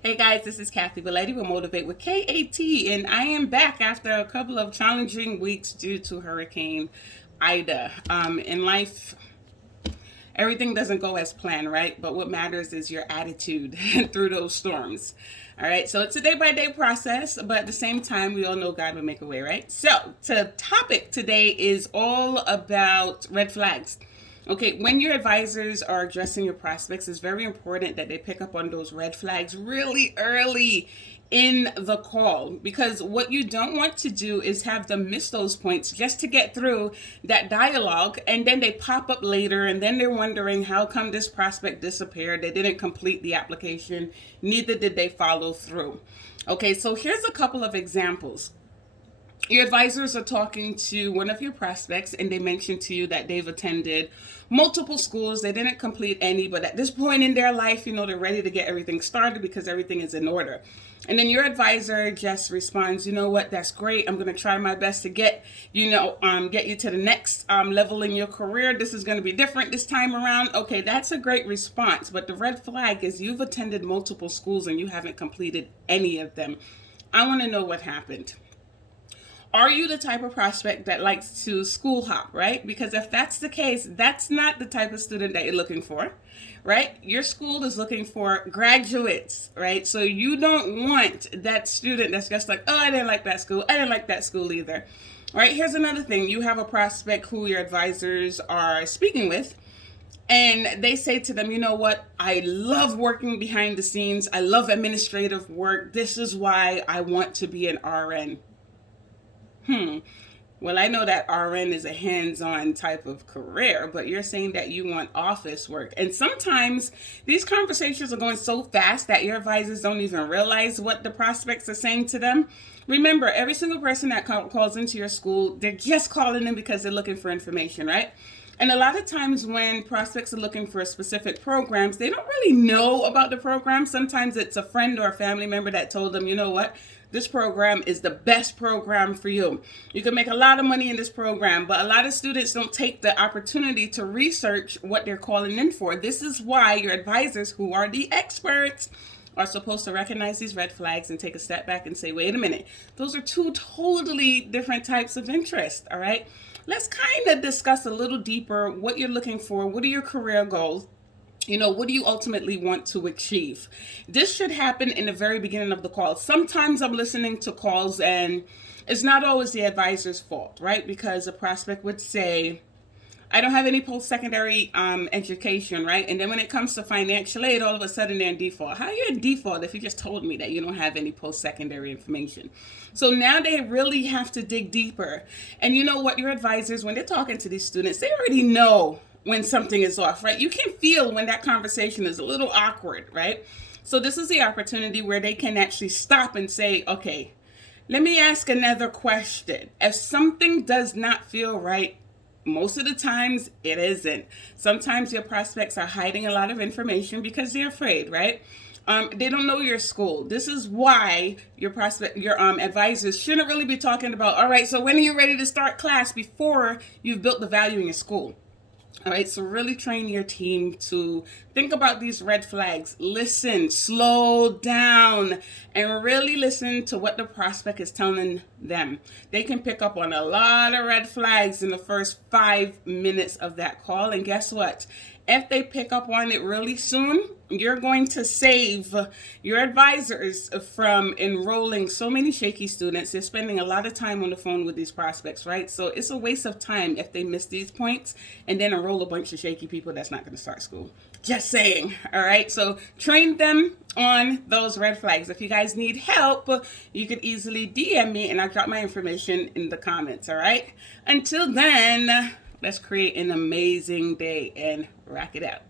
Hey guys, this is Kathy Belletti with Motivate with K.A.T. and I am back after a couple of challenging weeks due to Hurricane Ida. In life, everything doesn't go as planned, right? But what matters is your attitude through those storms. All right, so it's a day by day process, but at the same time, we all know God will make a way, right? So, the topic today is all about red flags. Okay, when your advisors are addressing your prospects, it's very important that they pick up on those red flags really early in the call, because what you don't want to do is have them miss those points just to get through that dialogue, and then they pop up later and then they're wondering how come this prospect disappeared. They didn't complete the application, neither did they follow through. Okay, so here's a couple of examples. Your advisors are talking to one of your prospects and they mention to you that they've attended multiple schools. They didn't complete any, but at this point in their life, they're ready to get everything started because everything is in order. And then your advisor just responds, you know what, that's great. I'm going to try my best to get you to the next level in your career. This is going to be different this time around. Okay, that's a great response. But the red flag is you've attended multiple schools and you haven't completed any of them. I want to know what happened. Are you the type of prospect that likes to school hop, right? Because if that's the case, that's not the type of student that you're looking for, right? Your school is looking for graduates, right? So you don't want that student that's just like, oh, I didn't like that school. I didn't like that school either. All right, here's another thing. You have a prospect who your advisors are speaking with, and they say to them, you know what, I love working behind the scenes. I love administrative work. This is why I want to be an RN. Well, I know that RN is a hands-on type of career, but you're saying that you want office work. And sometimes these conversations are going so fast that your advisors don't even realize what the prospects are saying to them. Remember, every single person that calls into your school, they're just calling in because they're looking for information, right? And a lot of times when prospects are looking for specific programs, they don't really know about the program. Sometimes it's a friend or a family member that told them, you know what, this program is the best program for you. You can make a lot of money in this program, but a lot of students don't take the opportunity to research what they're calling in for. This is why your advisors, who are the experts, are supposed to recognize these red flags and take a step back and say, wait a minute, those are two totally different types of interest, all right? Let's kind of discuss a little deeper what you're looking for. What are your career goals? What do you ultimately want to achieve? This should happen in the very beginning of the call. Sometimes I'm listening to calls and it's not always the advisor's fault, right? Because a prospect would say, I don't have any post-secondary education, right? And then when it comes to financial aid, all of a sudden they're in default. How are you in default if you just told me that you don't have any post-secondary information? So now they really have to dig deeper. And you know what? Your advisors, when they're talking to these students, they already know when something is off, right? You can feel when that conversation is a little awkward, right? So this is the opportunity where they can actually stop and say, okay, let me ask another question. If something does not feel right, most of the times it isn't. Sometimes your prospects are hiding a lot of information because they're afraid, right? They don't know your school. This is why your advisors shouldn't really be talking about, all right, so when are you ready to start class, before you've built the value in your school. All right, so really train your team to think about these red flags. Listen, slow down, and really listen to what the prospect is telling them. They can pick up on a lot of red flags in the first 5 minutes of that call. And guess what? If they pick up on it really soon, you're going to save your advisors from enrolling so many shaky students. They're spending a lot of time on the phone with these prospects, right? So it's a waste of time if they miss these points and then enroll a bunch of shaky people that's not going to start school. Just saying, all right? So train them on those red flags. If you guys need help, you could easily DM me and I'll drop my information in the comments, all right? Until then, let's create an amazing day and rock it out.